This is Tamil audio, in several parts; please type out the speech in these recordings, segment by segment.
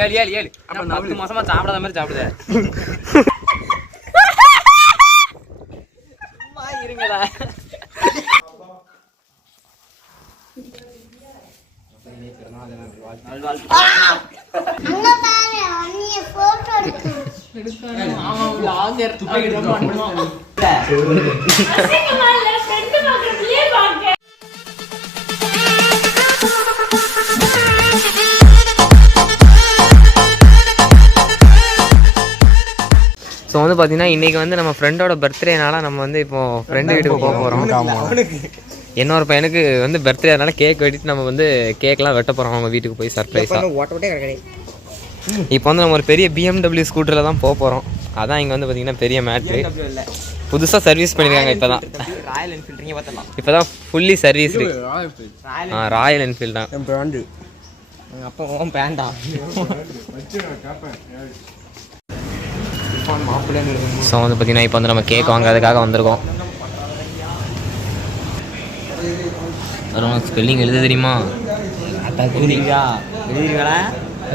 ஏழு ஏழு ஏழு 10 மாசமா சாப்பிடாத மாதிரி சாப்பிடுத இருங்கடா. ஸோ வந்து பார்த்தீங்கன்னா இன்றைக்கி வந்து நம்ம ஃப்ரெண்டோட பர்த்டேனால நம்ம வந்து இப்போது ஃப்ரெண்டு வீட்டுக்கு போக போகிறோம். இன்னொரு பையனுக்கு வந்து பர்த்டே அதனால கேக் வெட்டிட்டு நம்ம வந்து கேக்லாம் வெட்ட போகிறோம் அவங்க வீட்டுக்கு போய் சர்ப்ரைஸாக. இப்போ வந்து நம்ம ஒரு பெரிய BMW ஸ்கூட்டரில் தான் போக போகிறோம். அதான் இங்கே வந்து பார்த்தீங்கன்னா பெரிய மேட்ரு. புதுசாக சர்வீஸ் பண்ணியிருக்காங்க இப்போ தான். ராயல் என்ஃபீல்டு பார்த்தலாம் இப்போ தான் ஃபுல்லி சர்வீஸ். ராயல் என்ஃபீல்டு தான் பிராண்டு. அப்போ பேண்டா ஸோ வந்து பார்த்தீங்கன்னா இப்போ வந்து நம்ம கேக் வாங்குறதுக்காக வந்திருக்கோம். ஸ்பெல்லிங் எழுத தெரியுமா? தற்கூரிங்களா எழுதுறீங்களா?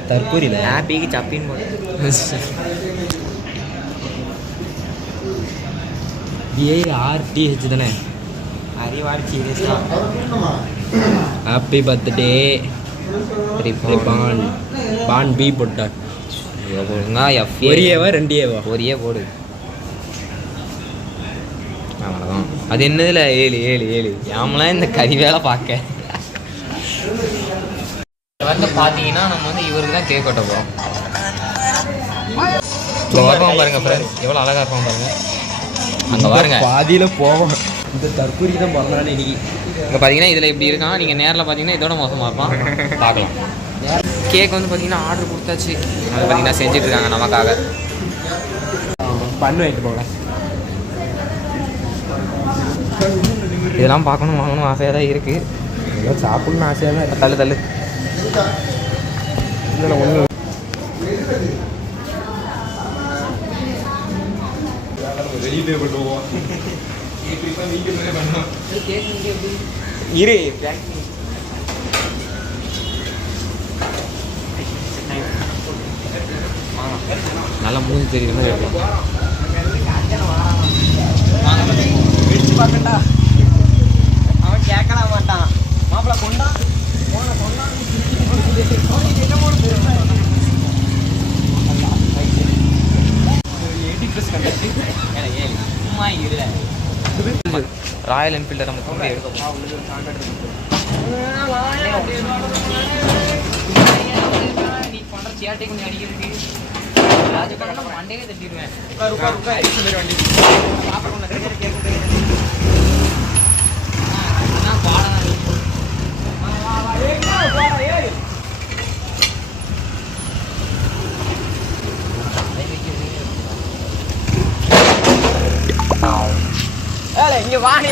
தற்கூரியில் ஹாப்பிக்கு சப்பின்னு ARTH தானே? அறிவாடி சீரியஸா ஹாப்பி பர்த்டே பான் பான் பி போட்டா போடுங்க. ஒரேவா 2 ஒரே போடு. அவ்வளோதான். அது என்னதுல 7 7 7 யாமெல்லாம் இந்த கறி வேலை பார்க்க வந்து பார்த்தீங்கன்னா நம்ம வந்து இவருக்கு தான் கேக் வெட்ட போகிறோம். இருப்பான் பாருங்க ஃப்ரெண்ட்ஸ், எவ்வளோ அழகாக இருப்பான் பாருங்க. அங்கே பாருங்க பாதியில் போவோம். இந்த தற்கூரிக்கு தான் பிறந்தானே இன்னைக்கு. இங்கே பார்த்தீங்கன்னா இதில் இப்படி இருக்கான். நீங்கள் நேரில் பார்த்தீங்கன்னா இதோட மோசமாக இருப்பான். பார்க்கலாம். கேக் வந்து பார்த்தீங்கன்னா ஆர்டர் கொடுத்தாச்சு. அது பார்த்தீங்கன்னா செஞ்சிட்ருக்காங்க நமக்காக. பண்ணு வாங்கிட்டு போகல. இதெல்லாம் பார்க்கணும் வாங்கணும் ஆசையாக தான் இருக்குது. இதெல்லாம் சாப்பிட்ணுன்னு ஆசையாக தான் இருக்குது. தள்ளு தள்ளு இல்லை ஒன்று வெளியே பண்ணுவோம். இரு நல்லா மூஞ்சி தெரியுது. அவன் கேட்கலாம் மாட்டான். மாப்பிள்ள கொண்டா ராயல் என்ஃபீல்டை நம்ம கொண்டு எடுக்க நீ பண்ற சேட்டை கொஞ்சம் அடிக்கிறது ராஜபரணம் மண்டையே தட்டிடுவேன். இங்க வாணி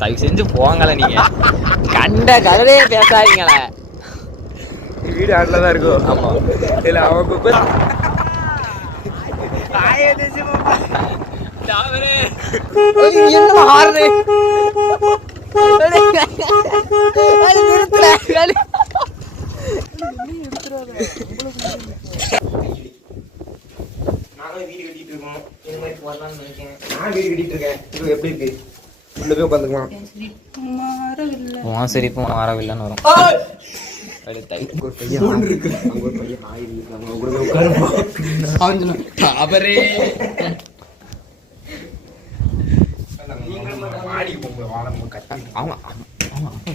தயவு செஞ்சு போங்கள. நீங்க கண்ட கதையே பேசாதீங்களே. வீடு ஆட்டில் தான் இருக்கும். ஆமாம் இல்லை அவன் குப்பை நாங்களும் வீடு கட்டிட்டு இருக்கோம். இது மாதிரி போடலாம்னு நினைக்கிறேன். நான் வீடு கட்டிட்டு இருக்கேன். இது எப்படி இருக்கு? உள்ள போய் உட்காந்துக்கலாம். சிரிப்பும் மாறவில்லைன்னு வரும்.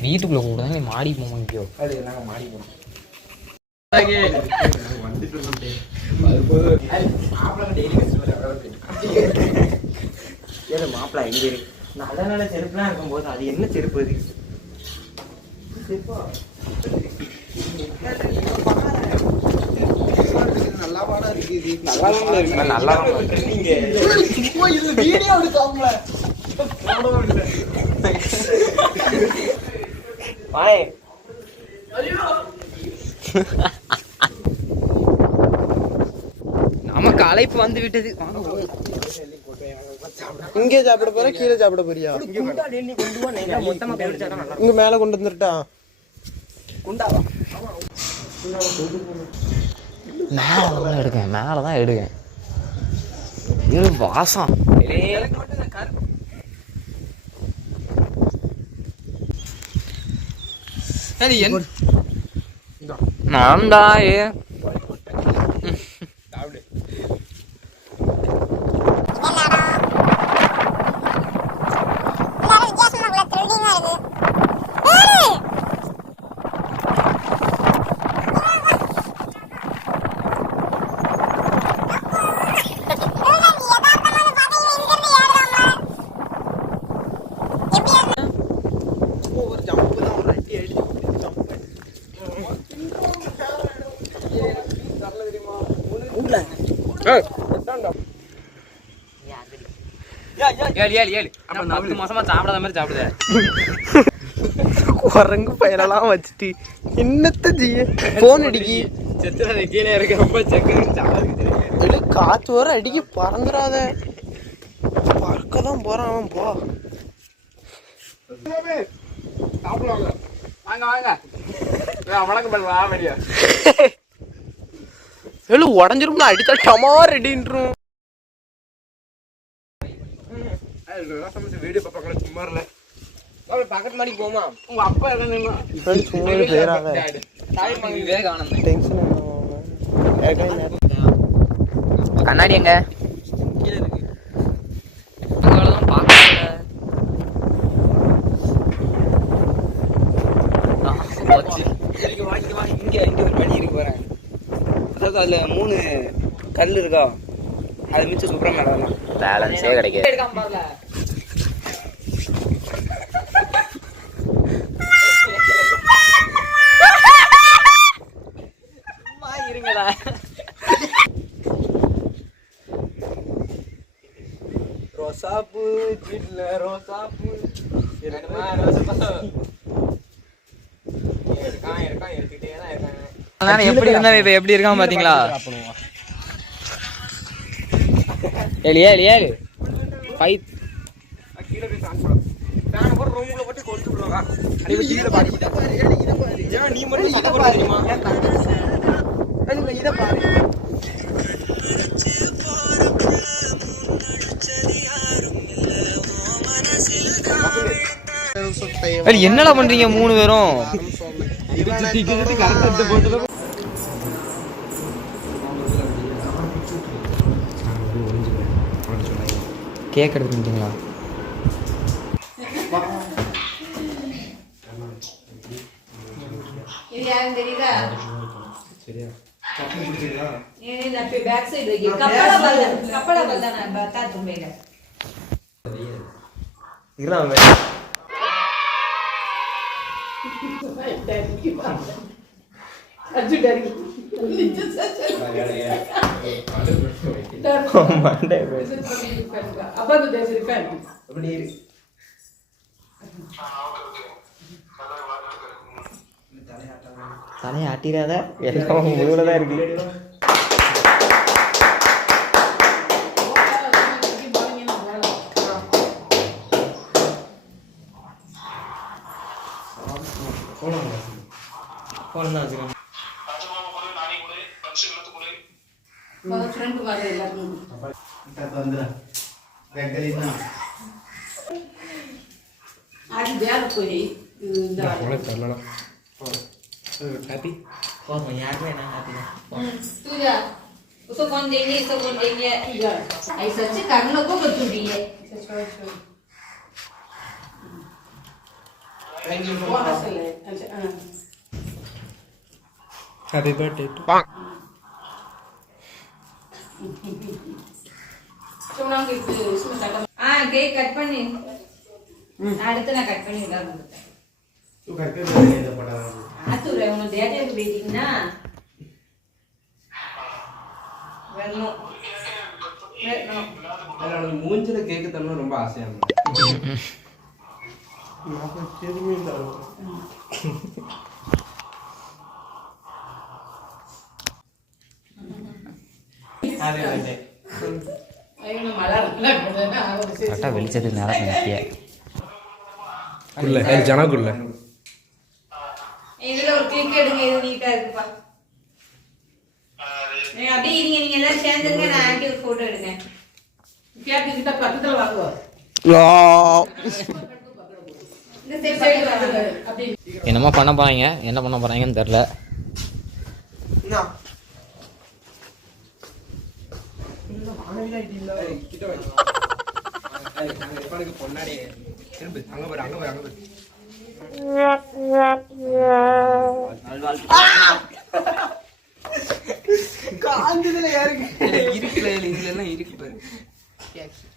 வீட்டுக்குள்ள கூட மாடி போமாங்கியோ மாடி போனோம். மாப்பிள்ள எங்க இருக்கு? நல்ல நல்ல செருப்புலாம் இருக்கும்போது அது என்ன செருப்பு? அது செருப்பா நல்லா பாடா இருக்கு. நல்லா இருக்கு. நல்லா இருக்கு. நீங்க வீடியோ எடுக்காமல நமக்கு அழைப்பு வந்து விட்டது. இங்கே சாப்பிட போற, கீழே சாப்பிட போறியா? இங்க மேல கொண்டு வந்துட்டா மேலதான் எடுக்கேன், மேலதான் எடுக்கேன். இது வாசம் நான்தாயே. மாசமா சாப்பிடாத மாதிரி சாப்பிடுத. குரங்கு பயிரெல்லாம் வச்சுட்டு என்னத்த செய்ய? போன் அடிக்கி கீழே இருக்க ரொம்ப செக்கு காத்து வர அடிக்கி பறந்துடாத. பறக்கதான் போறான் அவன். போ உடஞ்சிரும்ல, அடிச்சா டமா ரெடின்றும். வீடியோ பக்கம் சும்மா இல்ல, பக்கத்து மாதிரி போமா. உங்க அப்பா கண்ணாடி எங்க? இங்க ஒரு வழி இருக்கு பாருங்க. அதாவது அதுல 3 கல் இருக்கா, அது மிச்சம் சூப்பரா மேடம் பேலன்ஸே கிடைக்காது. இருங்கடா. ரோசாப்பூ சில்ல ரோசாப்பூ எப்படி இருந்தா இப்ப எப்படி இருக்கான் பாத்தீங்களா? ஏழு ஏழு ஏழு ஃபைவ் நீ மட்டும் இதை பாரு தெரியுமா? இதை பாரு. என்னடா பண்றீங்க 3 பேரும்? கேக் எடுத்துட்டீங்களா? இது யாரும் தெரியுதா? பேக் சைடு கப்பலா பல்தான் பார்த்தா தும்பையில தலையை ஆட்டிடாத, எல்லாம் முழுவதான் இருக்கு. उसको कौन देंगे, इसको कौन देंगे, ऐसा से करने को बतूरी है. Happy birthday to cake cut பண்ணி அடுத்து நான் கட் பண்ணி விடாம तू करके दे दे पड़ा ஆத்துற உன டேடிக்கு வெயிட்டிங்னா வரணும். மூஞ்சில கேக் தரணும் ரொம்ப ஆசையா இருக்கு. கரெக்டாக வெளிச்சத்துக்கு நேரம் நிற்கிய ஜனக்குள்ள இதுல ஒரு கிளிக் எடுங்க, இது நீட்டா இருக்குப்பா. அப்படியே நீங்க எல்லாம் சேர்ந்துருங்க, நான் ஆண்டி ஒரு போட்டோ எடுங்க. கிட்ட பக்கத்துல வாங்குவோம். இந்த சைடு வாங்க. அப்படி என்னமோ பண்ண போறாங்க, என்ன பண்ண போறாங்கன்னு தெரியல.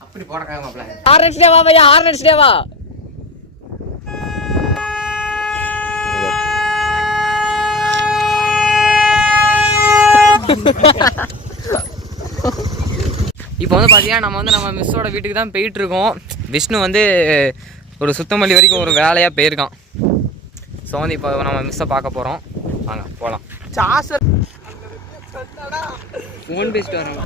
அப்படி போடக்காக மாப்பிள்ள ஹார்னெட்ஸ் டேவா பையா, ஹார்னெட்ஸ் டேவா. இப்போ வந்து பார்த்தீங்கன்னா நம்ம மிஸ்ஸோட வீட்டுக்கு தான் போயிட்டு இருக்கோம். விஷ்ணு வந்து ஒரு சுத்தமல்லி வரைக்கும் ஒரு வேலையாக போயிருக்கான். ஸோ வந்து இப்போ நம்ம மிஸ்ஸை பார்க்க போகிறோம். வாங்க போகலாம். சாசர் ஃபோன் பேசிட்டு வரோம்.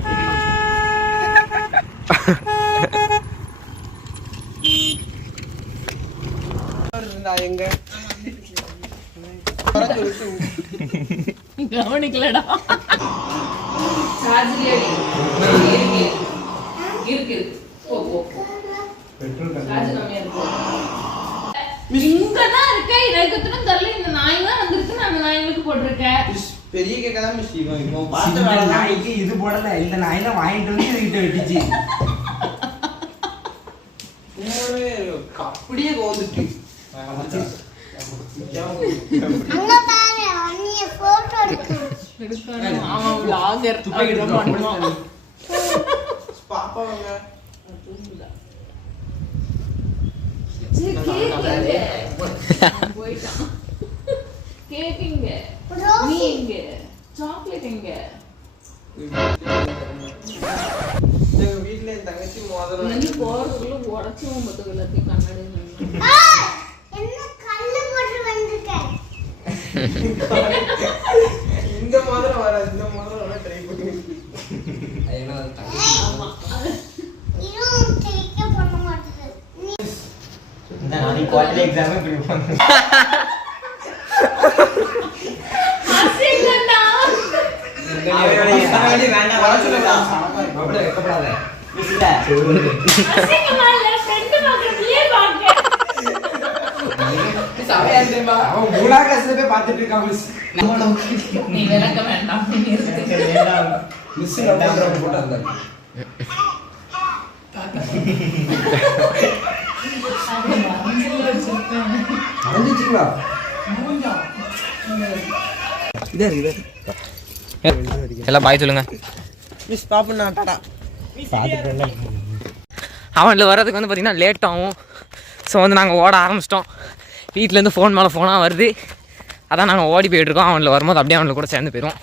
எங்க கவனிக்கலடா. சார்ஜ் இருக்கு. போ போ. சார்ஜ் கம்மியா இருக்கு. இங்க தான் இருக்க. இதுக்கு தெரியல, இந்த நாய் தான் வந்திருக்கு. நான் நாய்களுக்கு போட்டுருக்கேன். பெரிய கேக்க தான் மிஸ் இப்போ பார்த்த நாய்க்கு இது போடல. இந்த நாய் தான் வாங்கிட்டு வந்து இதுகிட்ட வெட்டிச்சு. அப்படியே கோந்துட்டு அங்க பாரு, அண்ணிய போட்டோ எடுக்கணும். ஆமா, vlogger அப்படிதான் பண்ணுவான். பாப்பாங்க போயிட்டான். கேக் எங்க? நீ எங்க? சாக்லேட் எங்க? எங்க வீட்ல என் தங்கச்சி மோதிரம் நீ போறதுக்குள்ள உடச்சுவோம் மொத்தம் எல்லாத்தையும் கண்ணாடி. என்ன கல்லு போட்டு வந்திருக்க? இந்த மோதிரம் வர இந்த மோதிரம் ட்ரை பண்ணி ஆமா, இதுவும் கிளிக்க பண்ண மாட்டேங்குது. இந்த நாளைக்கு குவாலிட்டி எக்ஸாமே பிரிப்பாங்க. அசிங்கடா. வேண்டாம் வளச்சுடா. அப்படியே வெக்கப்படாத. இல்ல. அசிங்கமா இல்ல, ஃப்ரெண்ட் பக்கத்துலயே பாக்க. சமையா இருந்தேமா. அவன் மூணா கிளாஸ்ல போய் பார்த்துட்டு இருக்கான் மிஸ். நீ விளக்க வேண்டாம். மிஸ் ரெண்டாம் போட்டாங்க. அரைஞ்சிட்டீங்களா? எல்லாம் பாய் சொல்லுங்க. மிஸ் பாப்பா டாடா. அவனில் வர்றதுக்கு வந்து பார்த்திங்கன்னா லேட் ஆகும். ஸோ வந்து நாங்கள் ஓட ஆரம்பிச்சிட்டோம். வீட்டிலேருந்து ஃபோன் மேலே ஃபோனாக வருது. அதான் நாங்கள் ஓடி போயிட்டுருக்கோம். அவனில் வரும்போது அப்படியே அவனில் கூட சேர்ந்து போயிடுவோம்.